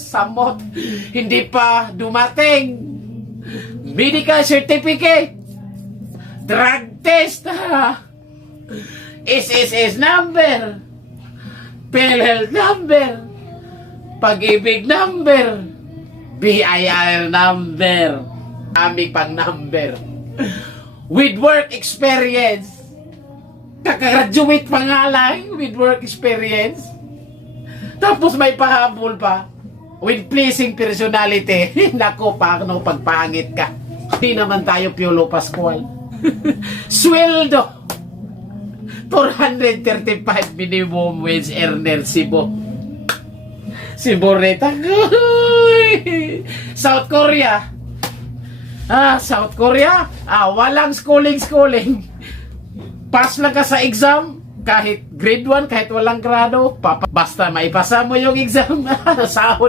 samot, hindi pa dumating. Medical certificate, drug test, SSS number, PhilHealth number, pag-ibig number, BIR number, aming pang number, with work experience, kakagraduate pa nga lang with work experience, tapos may pahabol pa, with pleasing personality. Nako, paano pagpangit ka? Hindi naman tayo Piolo Pascual. Sweldo 435 minimum wage earner Cebu. Reta. South Korea. South Korea. Walang schooling. Pass lang ka sa exam, kahit grade 1, kahit walang grado, basta maipasa mo yung exam, sahod